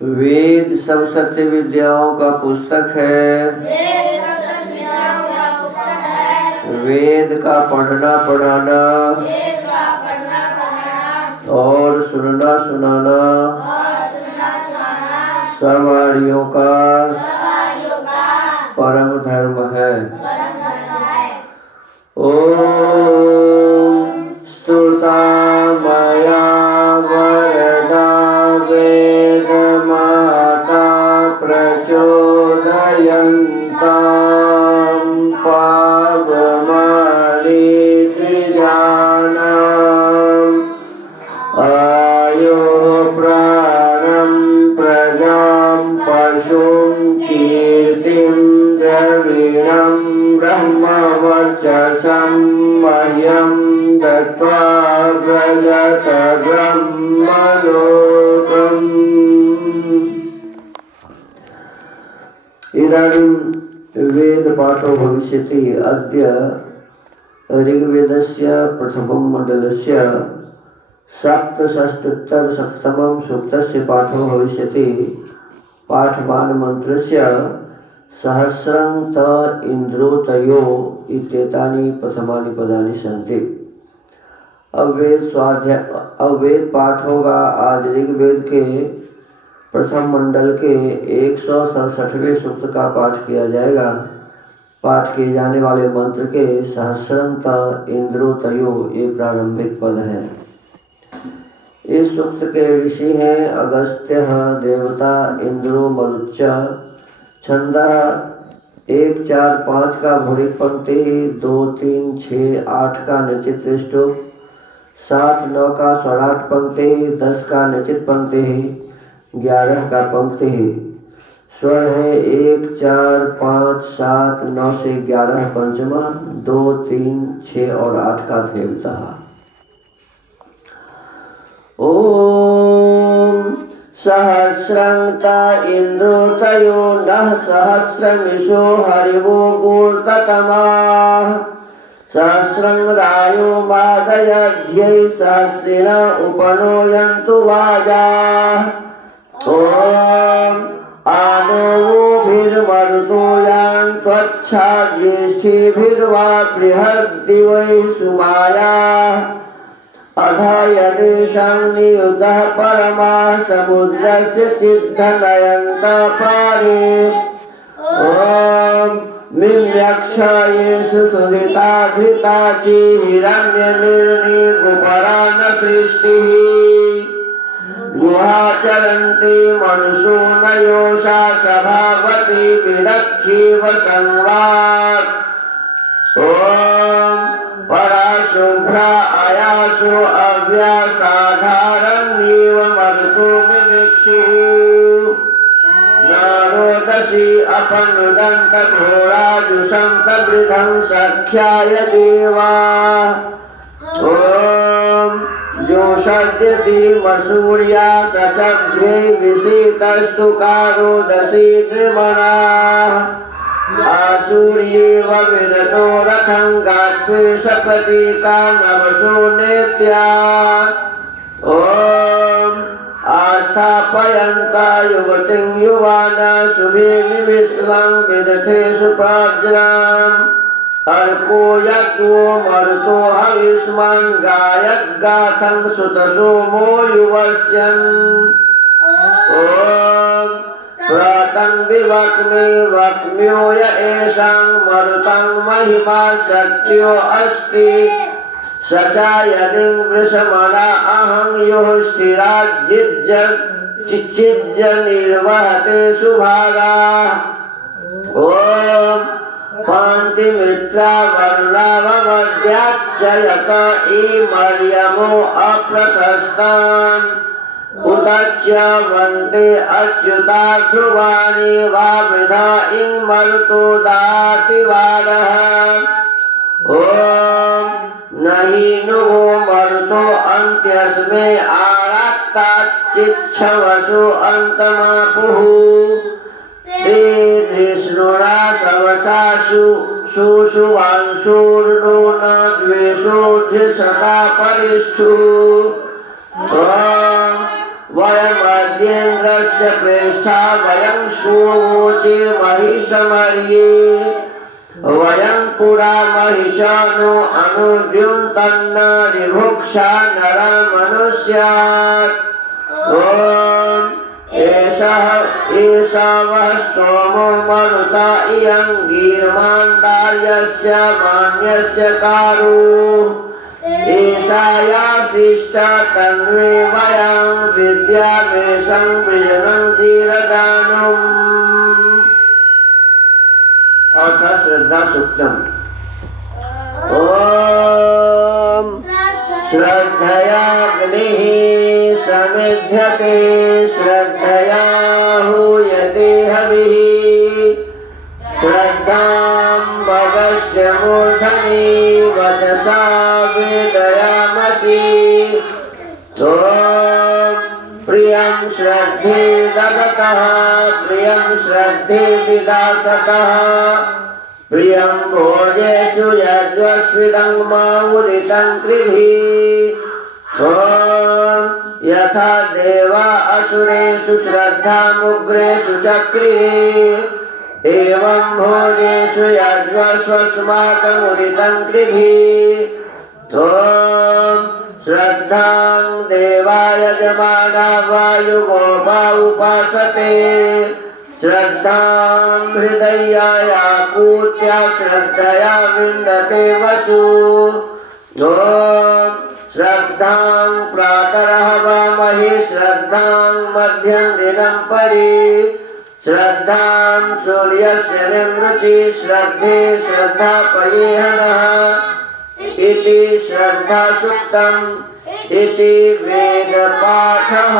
वेद सब सत्य विद्याओं का पुस्तक है। वेद का पढ़ना पढ़ाना और सुनना सुनाना सब आर्यों का परम धर्म है। ओम स्तुता मया वरदा वेद माता प्रचोदयन्तां पावमानि द्विजानाम् आयो प्राणं प्रजां पशुं कीर्तिं द्रविणं ब्रह्मवर्चसं मह्यं दत्त्वा व्रजत ब्रह्मलोकम्। इदानीं वेदपाठो भविष्यति। अद्य ऋग्वेदस्य प्रथमं मण्डलस्य सप्तषष्ट्युत्तरशततमं सूक्तस्य पाठो भविष्यति। पाठमानमन्त्रस्य सहस्रं त इन्द्रोतयो इत्येतानि प्रथमानि पदानि सन्ति। अब वेद पाठ होगा। आज ऋग्वेद के प्रथम मंडल के 167वें सूक्त का पाठ किया जाएगा। पाठ किए जाने वाले मंत्र के सहस्रंत इंद्रोतयो ये प्रारंभिक पद है। इस सूक्त के ऋषि हैं अगस्त्य देवता इंद्रो मरुच्च। छंद 1 4 5 का भूरिक पंक्ति, 2 3 6 8 का निश्चित त्रिष्टुप, 7 9 का स्वराट पंक्ति, 10 का निश्चित पंक्ति, 11 का पंक्ति। स्वर है 1 4 5 7 9 से 11 पंचमा, 2 3 6 और 8 का देवता। ओम सहस्रं त इन्द्रोतयो नः सहस्रमिषो हरिवो गूर्ततमाः सहस्रं रायो मादयध्यै सहस्रेण उपनो यन्तु वाजाः। ॐ आनवोभिर्मरुतो यान्त्वच्छा ज्येष्ठिभिर्वा बृहद्दिवैः सुमायाः अधा यदेषां नियुतः परमाः समुद्रस्य चिद्धनयन्त पारे। ॐ मिम्यक्षयेषु सुहिताधिताचि हिरण्यनिर्णिगुपरानसृष्टिः गुहाचरन्ति मनुषो न योषा सभावती विदक्षीव संवात्। ॐ पराशुभ्रा अयासो अव्यासाधारण्येव मरुतो मिमिक्षुः नारोदसी अपनुदन्त घोराजुषं कवृधं सख्याय देवा। ॐ जोषद्यति मसूर्या सचभ्ये विषीतस्तु कारोदसी नृमणाः आसूर्येव विदतो रथं गात्वे सप्रतीका नवसो नेत्या। ॐ आस्थापयन्ता युवतिं युवाना शुभे निमिषं विदथेषु प्राज्ञाम् अर्को यज्ञो मरुतो हविष्मन् गायद्गाथं सुतसोमो युवस्यन्। ॐ प्रातं विवक्मि वक्म्यो य एषां मरुतं महिमा शक्यो अस्ति स च यदिं वृषमणा अहं योः स्थिराज्जिज्य निर्वहते सुभागाः। ॐ पान्तिमित्रा वरुणावमद्याश्च यत ईमर्यमो अप्रशस्तान् उतच्यवन्ते अच्युता ध्रुवाणि वा वृथा इं मरुतो दातिवारः। ॐ न हि नुवो मरुतो अन्त्यस्मै आरात्ताच्चिच्छवसो अन्तमापुः ते धृष्णुरा सवसासु सुषुवांशूर्नो न द्वेषो धृषता परिष्ठुः। वयम मद्येन्द्रस्य प्रेष्ठा वयं सुवोचिर्महि समर्ये वयं पुरामहि च नो अनुद्युन्तन्न ऋभुक्षा नरमनुष्यात् एषा वः स्तोमो मरुता इयं गीर्मान्दार्यस्य मान्यस्य कारो एषा या शिष्टा तन्मे वयं विद्यामेषं वृजनं जीरदानम्। अर्थ श्रद्धा सूक्तम। ओम श्रद्धयाग्निः समिध्यते श्रद्धया हूयते हविः श्रद्धां भगस्य मूर्धनि वचसा वेदयामसि। प्रियं श्रद्धे जगतः प्रियं श्रद्धे विदासतः प्रियं भोजेषु यज्वस्विदं माहुरितं कृधिः। यथा देवा असुरेषु श्रद्धामुग्रेषु चक्रिरे एवं भोजेषु यज्वस्वस्माकमुदितं कृधिः। श्रद्धां देवा यजमाना वायुगोपा उपासते श्रद्धां हृदयायाकूत्या श्रद्धया विन्दते वसु। श्रद्धां प्रातरहवामहि श्रद्धां मध्यं दिनं परि श्रद्धां सूर्यस्य निमृचि श्रद्धे श्रद्धापयेहनः इति श्रद्धा सूक्तम् इति वेदपाठः।